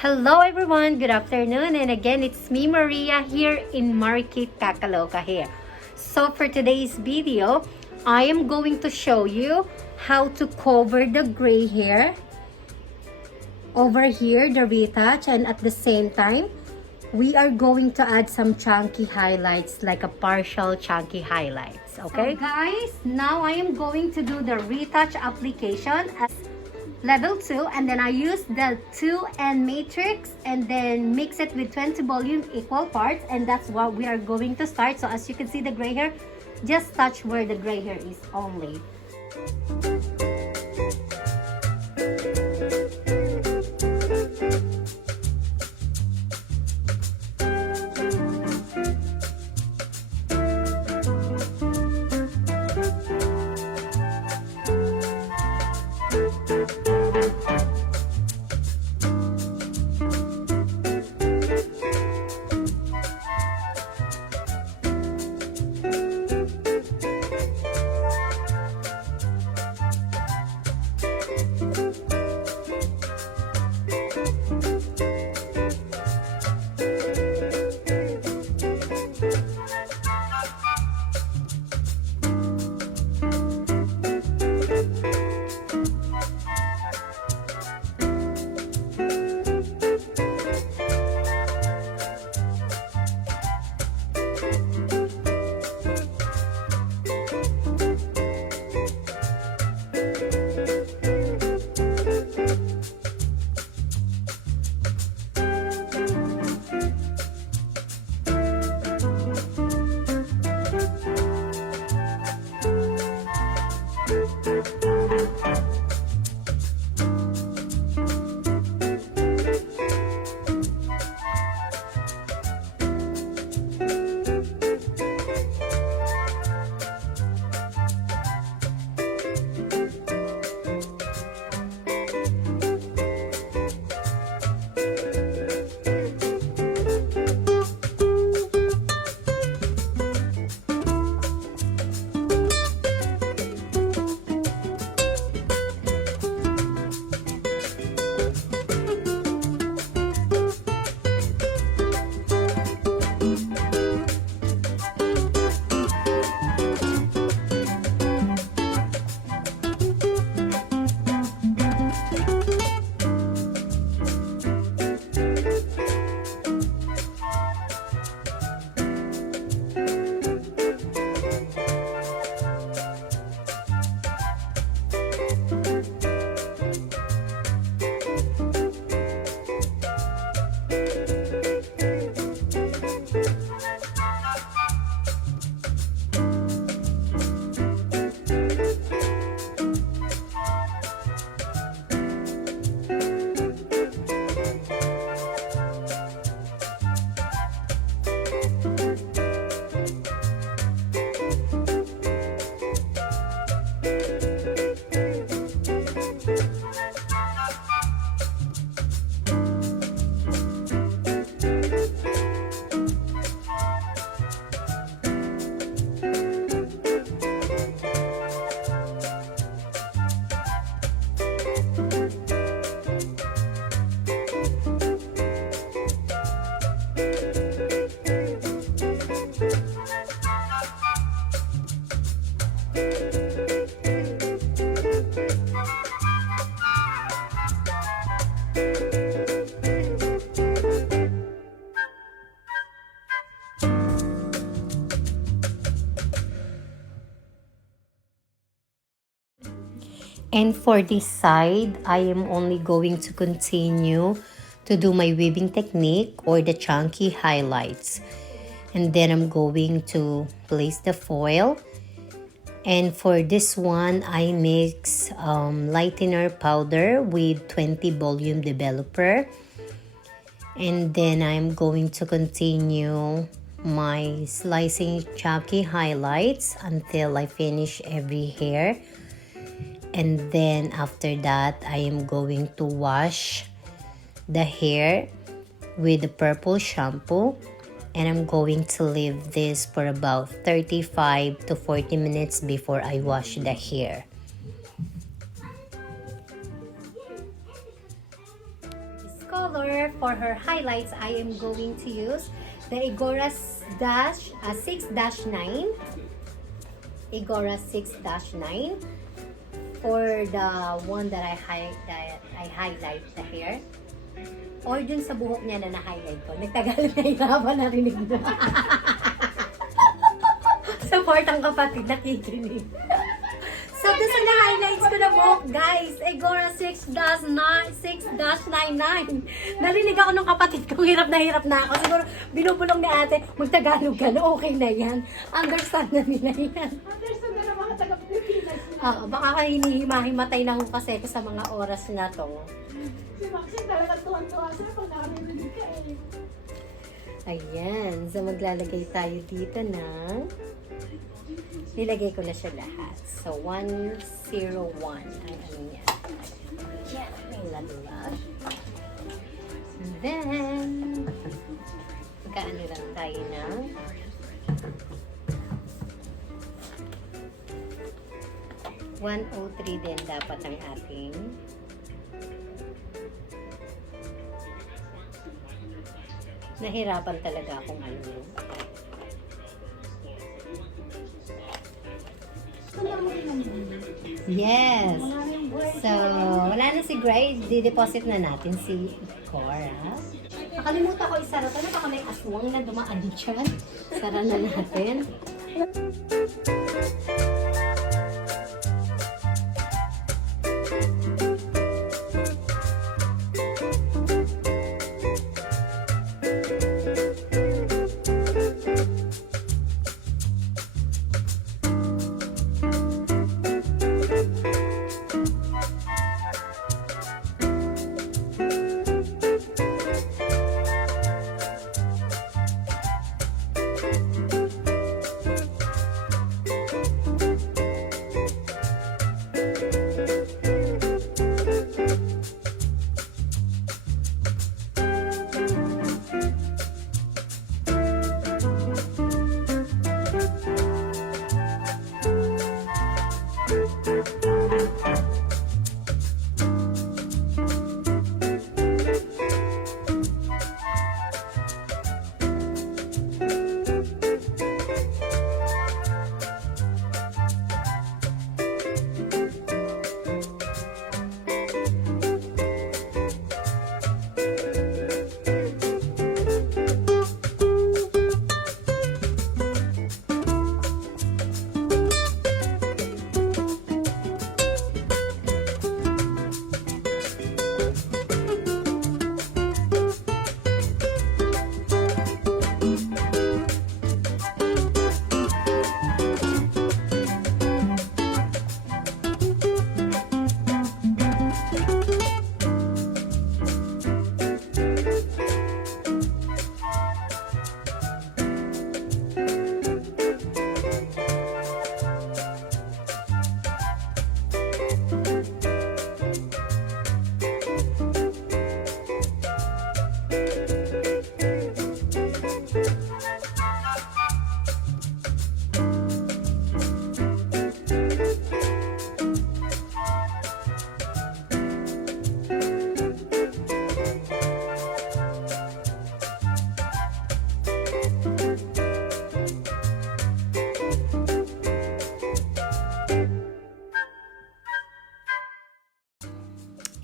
Hello everyone, good afternoon, and again it's me Maria here in Market Kakaloka here. So for today's video, I am going to show you how to cover the gray hair over here, the retouch, and at the same time we are going to add some chunky highlights, like a partial chunky highlights. Okay, so guys, now I am going to do the retouch application as level 2, and then I use the 2N matrix and then mix it with 20 volume equal parts, and that's what we are going to start. So as you can see, the gray hair, just touch where the gray hair is only. And for this side, I am only going to continue to do my weaving technique or the chunky highlights. And then I'm going to place the foil. And for this one, I mix lightener powder with 20 volume developer. And then I'm going to continue my slicing chunky highlights until I finish every hair. And then after that, I am going to wash the hair with the purple shampoo, and I'm going to leave this for about 35 to 40 minutes before I wash the hair. color for her highlights, I am going to use the Igora 6-9. Igora 6-9 for the one that I highlight the hair. Or dun sa buhok niya na na-highlight ko. Nagtagalog na hirapan, narinig mo. Support ang kapatid, nakikinig. So, dun sa na-highlights ko na buhok, guys, Igora 6-99. Narinig ako ng kapatid ko, hirap na ako. Siguro, binubulong ni ate, magtagalog ka na, okay na yan. Understand na nila yan. Understand na mga taga-Pilipinas. Baka hinihimatay na ako kasi sa mga oras na to. Si Maxine talaga tuwan-tuwa sa'yo pag nakarinig ka eh. Ayan. So, maglalagay tayo dito ng... Nilagay ko na siya lahat. So, 101 ang ano niya. Ayan. May lalulad. And then, magkaano lang tayo ng... $103 din dapat ang ating nahirapan talaga akong ano. Yes. So, wala na si Gray. Di-deposit na natin si Cora. Nakalimutan ko isara. Ano baka may aswang na dumaan dyan? Sara na natin.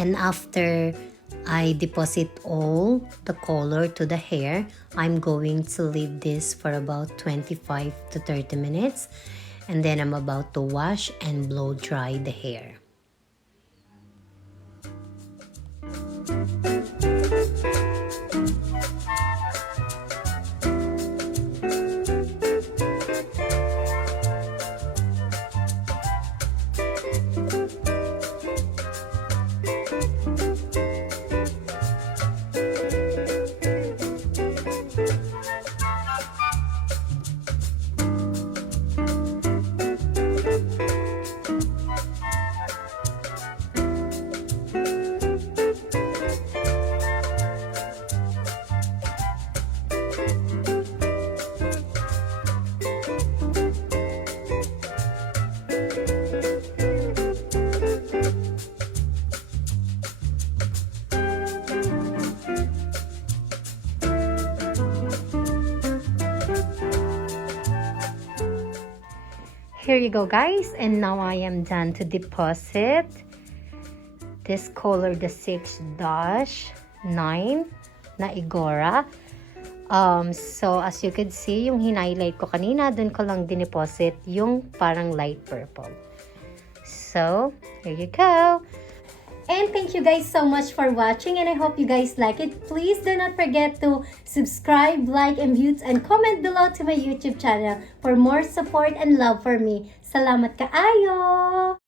And after I deposit all the color to the hair, I'm going to leave this for about 25 to 30 minutes. And then I'm about to wash and blow dry the hair. here you go, guys. And now I am done to deposit this color, the 6-9 na igora. So as you could see, yung hinighlight ko kanina, dun ko lang dineposit yung parang light purple. So here you go. And thank you guys so much for watching, and I hope you guys like it. Please do not forget to subscribe, like, and view, and comment below to my YouTube channel for more support and love for me. Salamat kaayo!